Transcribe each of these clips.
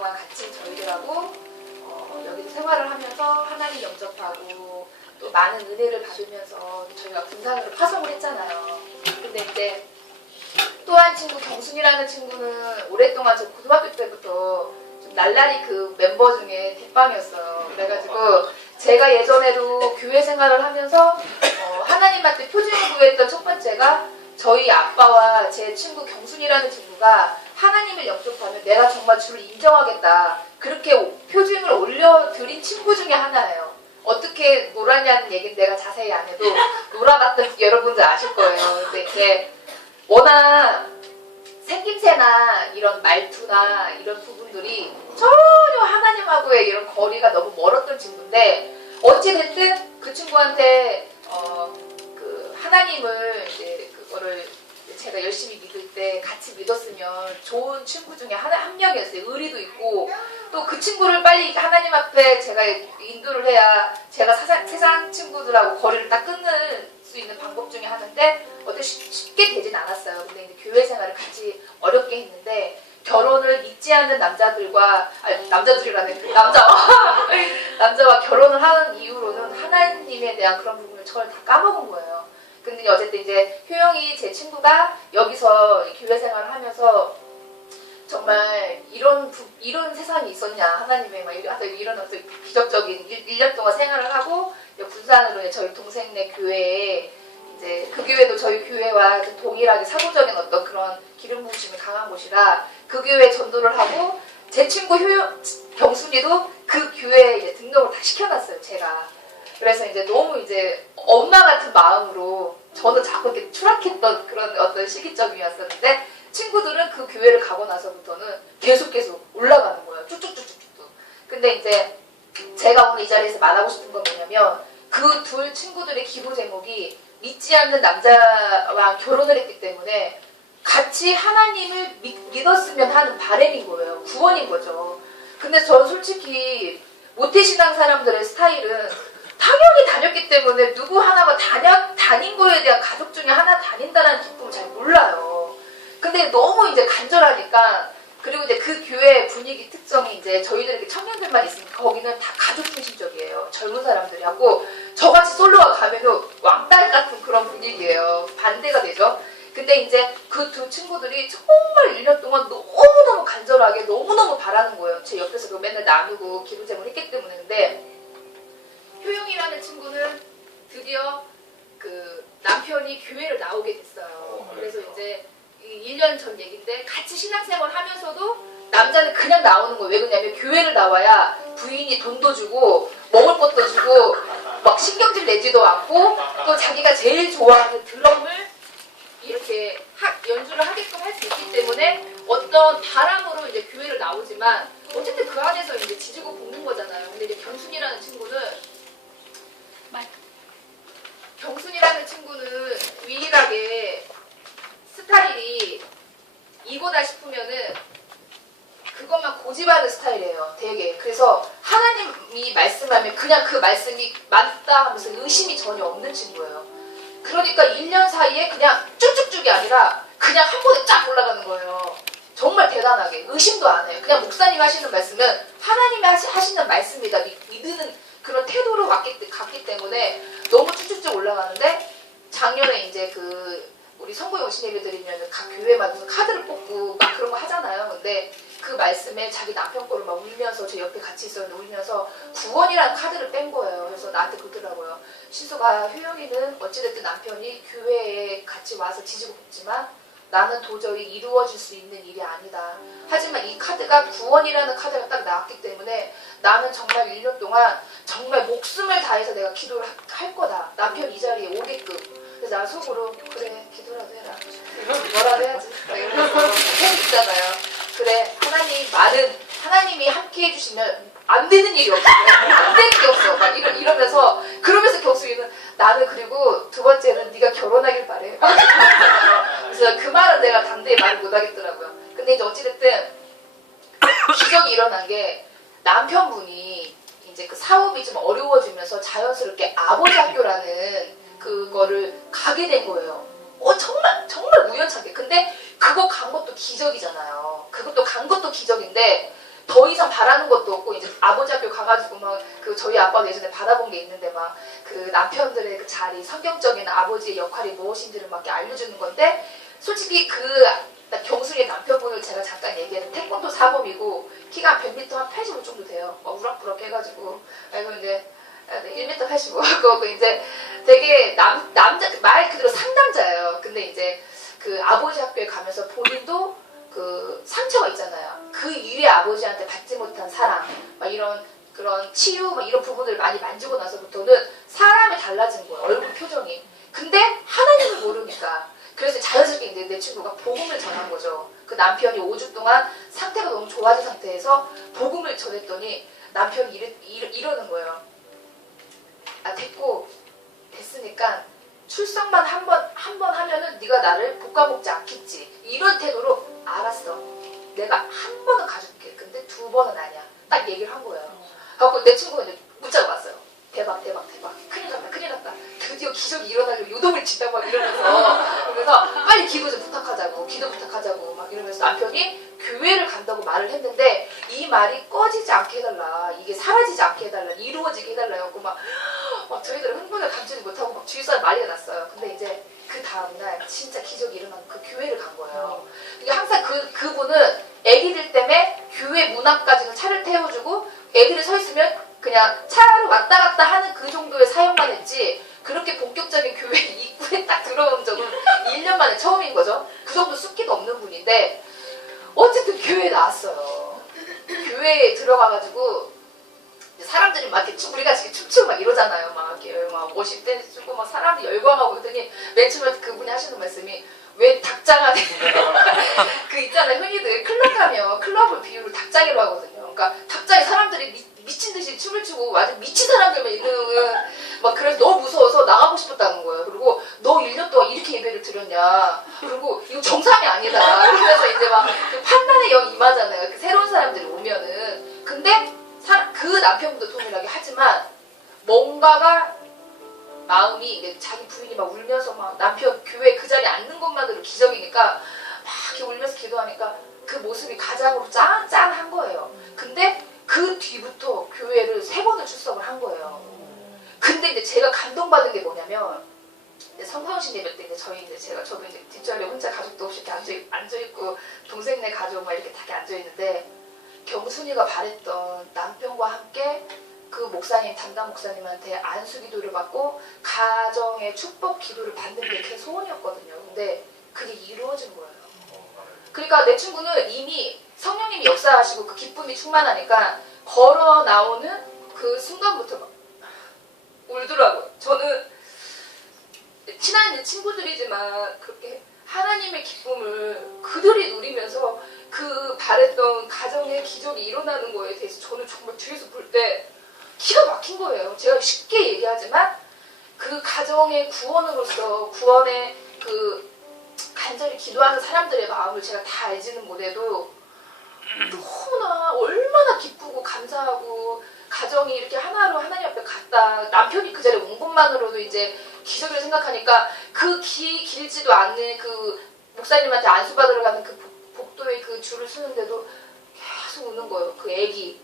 동안 같이 저희들하고 여기서 생활을 하면서 하나님 영접하고 또 많은 은혜를 받으면서 저희가 군산으로 파송을 했잖아요. 근데 이제 또 한 친구 경순이라는 친구는 오랫동안 저 고등학교 때부터 좀 날라리 그 멤버 중에 대빵이었어요. 그래가지고 제가 예전에도 교회 생활을 하면서 하나님한테 표준을 구했던 첫 번째가 저희 아빠와 제 친구 경순이라는 친구가 하나님을 영접하면 내가 정말 주를 인정하겠다. 그렇게 표준을 올려드린 친구 중에 하나예요. 어떻게 놀았냐는 얘기는 내가 자세히 안 해도 놀아봤던 여러분들 아실 거예요. 근데 이제 워낙 생김새나 이런 말투나 이런 부분들이 전혀 하나님하고의 이런 거리가 너무 멀었던 친구인데 어찌됐든 그 친구한테 그 하나님을 이제 그거를 제가 열심히 믿을 때 같이 믿었으면 좋은 친구 중에 한 명이었어요. 의리도 있고 또 그 친구를 빨리 하나님 앞에 제가 인도를 해야 제가 세상 친구들하고 거리를 딱 끊을 수 있는 방법 중에 하나인데 어떻게 쉽게 되진 않았어요. 근데 이제 교회 생활을 같이 어렵게 했는데 결혼을 믿지 않는 남자들과 남자들이라는 남자와 결혼을 하는 이후로는 하나님에 대한 그런 부분을 저를 다 까먹은 거예요. 근데 어쨌든 이제 효영이 제 친구가 여기서 교회 생활을 하면서 정말 이런 세상이 있었냐 하나님의 막 이런 어떤 기적적인 1년 동안 생활을 하고 군산으로 저희 동생네 교회에 이제 그 교회도 저희 교회와 좀 동일하게 사도적인 어떤 그런 기름 부으심이 강한 곳이라 그 교회에 전도를 하고 제 친구 경순이도 그 교회에 이제 등록을 다 시켜놨어요. 제가. 그래서 이제 너무 이제 엄마 같은 마음으로 저는 자꾸 이렇게 추락했던 그런 어떤 시기점이었었는데 친구들은 그 교회를 가고 나서부터는 계속 올라가는 거예요. 쭉쭉쭉쭉쭉. 근데 이제 제가 오늘 이 자리에서 말하고 싶은 건 뭐냐면 그 둘 친구들의 기도 제목이 믿지 않는 남자와 결혼을 했기 때문에 같이 하나님을 믿었으면 하는 바람인 거예요. 구원인 거죠. 근데 저는 솔직히 모태신앙 사람들의 스타일은 당연히 다녔기 때문에 누구 하나가 다닌 거에 대한 가족 중에 하나 다닌다는 기쁨을 잘 몰라요. 근데 너무 이제 간절하니까 그리고 이제 그 교회 분위기 특성이 이제 저희들에게 청년들만 있으니까 거기는 다 가족 중심적이에요. 젊은 사람들이 하고 저같이 솔로가 가면은 왕딸 같은 그런 분위기예요. 반대가 되죠. 근데 이제 그 두 친구들이 정말 1년 동안 너무너무 간절하게 너무너무 바라는 거예요. 제 옆에서 그 맨날 나누고 기도 제목을 했기 때문에. 근데 효영이라는 친구는 드디어 그 남편이 교회를 나오게 됐어요. 그래서 이제 1년 전 얘기인데 같이 신앙생활 하면서도 남자는 그냥 나오는 거예요. 왜 그러냐면 교회를 나와야 부인이 돈도 주고 먹을 것도 주고 막 신경질 내지도 않고 또 자기가 제일 좋아하는 드럼을 이렇게 연주를 하게끔 할 수 있기 때문에 어떤 바람으로 이제 교회를 나오지만 어쨌든 그 안에서 이제 지지고 볶는 거잖아요. 근데 이제 경순이라는 친구는 유일하게 스타일이 이거다 싶으면은 그것만 고집하는 스타일이에요. 되게. 그래서 하나님이 말씀하면 그냥 그 말씀이 맞다 하면서 의심이 전혀 없는 친구예요. 그러니까 1년 사이에 그냥 쭉쭉쭉이 아니라 그냥 한 번에 쫙 올라가는 거예요. 정말 대단하게. 의심도 안 해요. 그냥 목사님 하시는 말씀은 하나님이 하시는 말씀이다. 믿는 그런 태도로 갔기 때문에 너무 쭉쭉쭉 올라가는데 작년에 이제 우리 선거 용신 예배 드리면 각 교회마다 무슨 카드를 뽑고 막 그런 거 하잖아요. 근데 그 말씀에 자기 남편 거를 막 울면서 제 옆에 같이 있었는데 울면서 구원이라는 카드를 뺀 거예요. 그래서 나한테 그러더라고요. 신수가 효영이는 어찌됐든 남편이 교회에 같이 와서 지지고 볶지만 나는 도저히 이루어질 수 있는 일이 아니다. 하지만 이 카드가 구원이라는 카드가 딱 나왔기 때문에 나는 정말 1년 동안 정말 목숨을 다해서 내가 기도를 할 거다. 남편 이 자리에 오게끔. 그래서 나 속으로 그래 기도라도 해라. 뭐라도 해야지. 이러면서 있잖아요. 그래 하나님이 함께 해주시면 안 되는 일이 없어. 안 되는 게 없어. 막 이러면서 그러면서 경수이는 나는 그리고 두 번째는 네가 결혼하길 바래. 그래서 그 말은 내가 담대히 말을 못하겠더라고요. 근데 이제 어찌됐든 기적이 일어난 게 남편분이 이제 그 사업이 좀 어려워지면서 자연스럽게 아버지 학교라는 그거를 가게 된 거예요. 정말 우연찮게. 근데 그거 간 것도 기적이잖아요. 그것도 간 것도 기적인데 더 이상 바라는 것도 없고 이제 아버지 학교 가가지고 막 그 저희 아빠도 예전에 받아본 게 있는데 막 그 남편들의 그 자리, 성경적인 아버지의 역할이 무엇인지를 막 이렇게 알려주는 건데 솔직히 나 경순이의 남편분을 제가 잠깐 얘기했는데 태권도 사범이고 키가 한 100m 한 85 정도 돼요. 막 우락부락 해가지고 그리고 이제 1m 85 하고 이제 되게 남자 말 그대로 상남자예요. 근데 이제 그 아버지 학교에 가면서 본인도 그 상처가 있잖아요. 그 이후에 아버지한테 받지 못한 사랑, 막 이런 그런 치유, 막 이런 부분을 많이 만지고 나서부터는 사람이 달라진 거예요. 얼굴 표정이. 근데 하나님을 모르니까. 그래서 자연스럽게 이제 내 친구가 복음을 전한 거죠. 그 남편이 5주 동안 상태가 너무 좋아진 상태에서 복음을 전했더니 남편이 이러는 거예요. 아 됐으니까 출석만 한 번 하면은 네가 나를 볶아먹지 않겠지. 이런 태도로 알았어. 내가 한 번은 가줄게. 근데 2번은 아니야. 딱 얘기를 한 거예요. 그래서 내 친구가 이제 문자가 왔어요. 대박. 큰일 났다. 드디어 기적이 일어나려고 요동을 친다고 막 이러면서 그래서 빨리 기도 좀 부탁하자고 막 이러면서 남편이 교회를 간다고 말을 했는데 이 말이 꺼지지 않게 해달라. 이게 사라지지 않게 해달라. 이루어지게 해달라. 해갖고 막 저희들은 흥분을 감추지 못하고 막 주위 사람 난리가 났어요. 근데 이제 그 다음날 진짜 기적이 일어나고 그 교회를 간 거예요. 이게 항상 그분은 애기들 때문에 교회 문 앞까지는 차를 태워주고 애들이 서 있으면 그냥 차로 왔다 갔다 하는 그 정도의 사용만 했지 그렇게 본격적인 교회 입구에 딱 들어온 적은 1년 만에 처음인 거죠. 그 정도 숫기도 없는 분인데 어쨌든 교회에 나왔어요. 교회에 들어가가지고 사람들이 막 이렇게 우리가 지금 춤추고 막 이러잖아요. 막 이렇게 막 50대 추고 막 사람들이 열광하고 그랬더니 맨 처음에 그분이 하시는 말씀이 왜 닭장 안에 그 있잖아요. 흔히들 클럽 가면 클럽을 비유를 닭장이라고 하거든요. 그러니까 닭장에 사람들이 미친 듯이 춤을 추고 완전 미친 사람들만 있는 막 그래서 너무 무서워서 나가고 싶었다는 거예요. 그리고 너 1년 동안 이렇게 예배를 드렸냐. 그리고 이거 정상이 아니다. 그래서 이제 막 그 판단의 영이 임하잖아요. 그 새로운 사람들이 오면은. 근데 그 남편분도 동일하게 하지만 뭔가가 마음이 이게 자기 부인이 막 울면서 막 남편 교회 그 자리에 앉는 것만으로 기적이니까 막 이렇게 울면서 기도하니까 그 모습이 가장으로 짠한 거예요. 근데 그 뒤부터 교회를 3번을 출석을 한 거예요. 근데 이제 제가 감동받은 게 뭐냐면 성화원신 예배 때 저도 이제 뒷자리에 혼자 가족도 없이 이렇게 앉아있고 동생네 가족 막 이렇게 다 앉아있는데 경순이가 바랬던 남편과 함께 그 목사님, 담당 목사님한테 안수 기도를 받고 가정의 축복 기도를 받는 게 제 소원이었거든요. 근데 그게 이루어진 거예요. 그러니까 내 친구는 이미 성령님이 역사하시고 그 기쁨이 충만하니까 걸어 나오는 그 순간부터 막 울더라고요. 저는 친한 친구들이지만 그렇게 하나님의 기쁨을 그들이 누리면서 그 바랬던 가정의 기적이 일어나는 거에 대해서 저는 정말 뒤에서 볼 때 기가 막힌 거예요. 제가 쉽게 얘기하지만 그 가정의 구원으로서 구원의 그 간절히 기도하는 사람들의 마음을 제가 다 알지는 못해도 너무나 얼마나 기쁘고 감사하고 가정이 이렇게 하나로 하나님 앞에 갔다 남편이 그 자리에 온 것만으로도 이제 기적을 생각하니까 그 길지도 않는 그 목사님한테 안수 받으러 가는 그 복도에 그 줄을 서는데도 계속 우는 거예요. 그 애기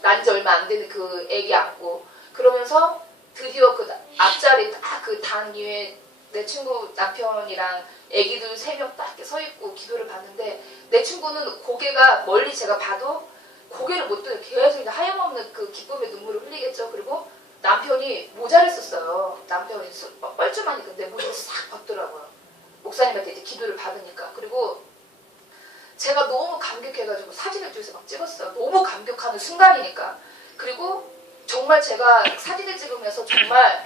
난 지 얼마 안 되는 그 애기 안고 그러면서 드디어 그 앞자리 딱 그 단 위에 내 친구 남편이랑 애기들 3명 딱 이렇게 서 있고 기도를 받는데 내 친구는 고개가 멀리 제가 봐도 고개를 못 들어 계속 이제 하염없는 그 기쁨의 눈물을 흘리겠죠. 그리고 남편이 모자를 썼어요. 남편이 뻘쭘하니 근데 모자를 싹 벗더라고요. 목사님한테 이제 기도를 받으니까. 그리고 제가 너무 감격해가지고 사진을 뒤에서 막 찍었어요. 너무 감격하는 순간이니까. 그리고 정말 제가 사진을 찍으면서 정말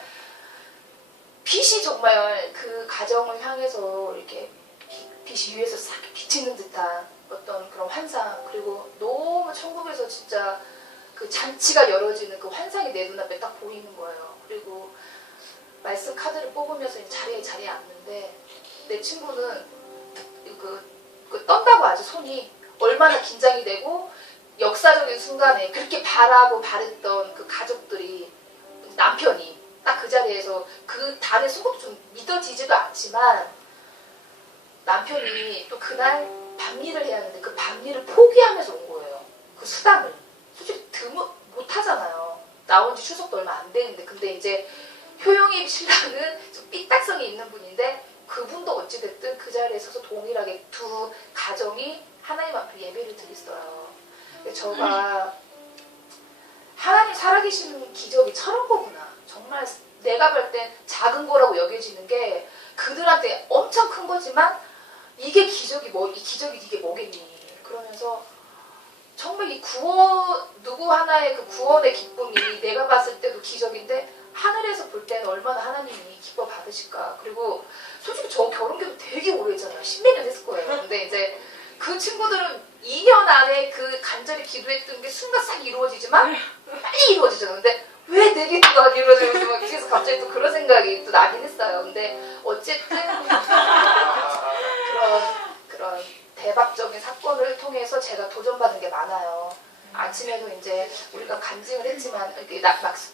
빛이 정말 그 가정을 향해서 이렇게 빛이 위에서 싹 비치는 듯한 어떤 그런 환상 그리고 너무 천국에서 진짜 그 잔치가 열어지는 그 환상이 내 눈앞에 딱 보이는 거예요. 그리고 말씀 카드를 뽑으면서 자리에 앉는데 내 친구는 그 떤다고 하죠. 손이 얼마나 긴장이 되고 역사적인 순간에 그렇게 바랬던 그 가족들이 남편이 딱 그 자리에서 그 단의 속도 좀 믿어지지도 않지만 남편이 또 그날 밤일을 해야 하는데 그 밤일을 포기하면서 온 거예요. 그 수당을. 아버지 추석도 얼마 안 되는데 근데 이제 효용이 신랑은 좀 삐딱성이 있는 분인데 그분도 어찌됐든 그 자리에 서서 동일하게 두 가정이 하나님 앞에 예배를 드리시더라고요. 근데 저가 하나님 살아계시는 기적이 저런 거구나. 정말 내가 볼 땐 작은 거라고 여겨지는 게 그들한테 엄청 큰 거지만 이게 기적이 이 기적이 이게 뭐겠니? 그러면서 정말 이 구원 누구 하나의 그 구원의 기쁨이 내가 봤을 때도 기적인데 하늘에서 볼 때는 얼마나 하나님이 기뻐 받으실까. 그리고 솔직히 저 결혼기도 되게 오래잖아요. 10몇 년 했을 거예요. 근데 이제 그 친구들은 2년 안에 그 간절히 기도했던 게 순간 싹 이루어지지만 빨리 이루어지잖아요. 근데 왜 내 기도가 안 이루어지면서 막 계속 갑자기 또 그런 생각이 또 나긴 했어요. 근데 어쨌든 그런 대박적인 사건을 통해서 제가 도전받은 게 많아요. 아침에도 이제 우리가 간증을 했지만 이렇게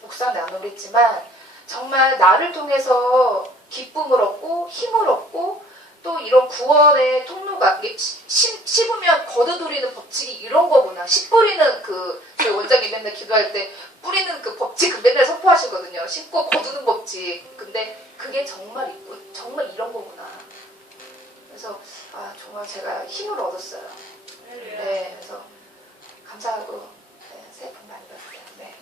묵상 나누고 했지만 정말 나를 통해서 기쁨을 얻고 힘을 얻고 또 이런 구원의 통로가 씹으면 걷어들이는 법칙이 이런 거구나. 씨 뿌리는 저희 원장님 맨날 기도할 때 뿌리는 그 법칙 맨날 선포하시거든요. 씹고 거두는 법칙. 근데 그게 정말 있고 정말 이런 거구나. 그래서 정말 제가 힘을 얻었어요. 네, 그래서 감사하고 새해 복 많이 받으세요. 네.